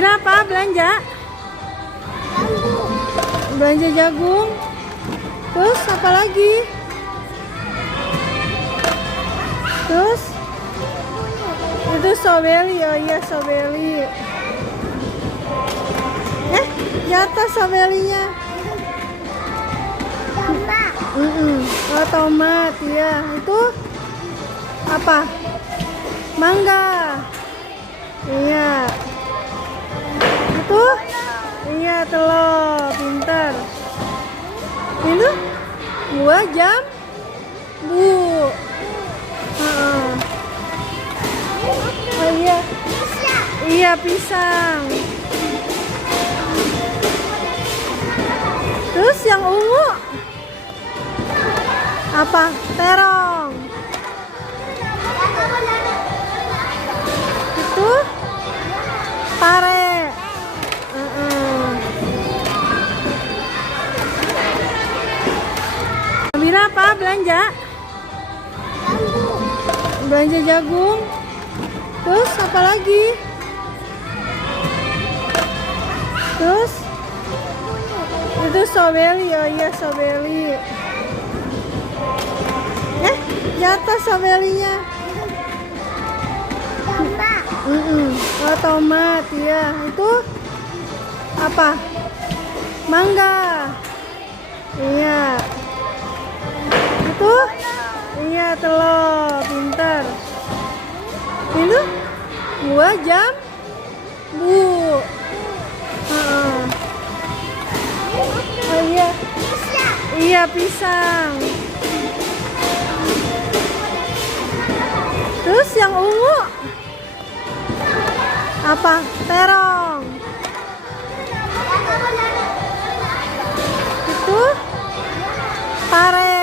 Amira apa belanja? Belanja jagung. Terus apa lagi? Terus itu strawberry. Oh iya, strawberry. Jatuh strawberry-nya. Tomat. Oh, tomat ya. Itu apa? Mangga. Iya. Itu? Iya, telur. Pintar. Itu buah jambu. Oh iya. Iya, pisang. Terus yang ungu apa? Terong. Itu pare. Amira apa belanja? Belanja jagung. Terus apa lagi? Terus itu strawberry. Oh iya, strawberry. Jatuh strawberry-nya. Tomat. Oh, tomat ya. Itu apa? Mangga. Iya. Itu? Iya, telur. Pintar. Itu buah jambu. Oh iya. Iya, pisang. Terus yang ungu apa? Terong. Itu pare.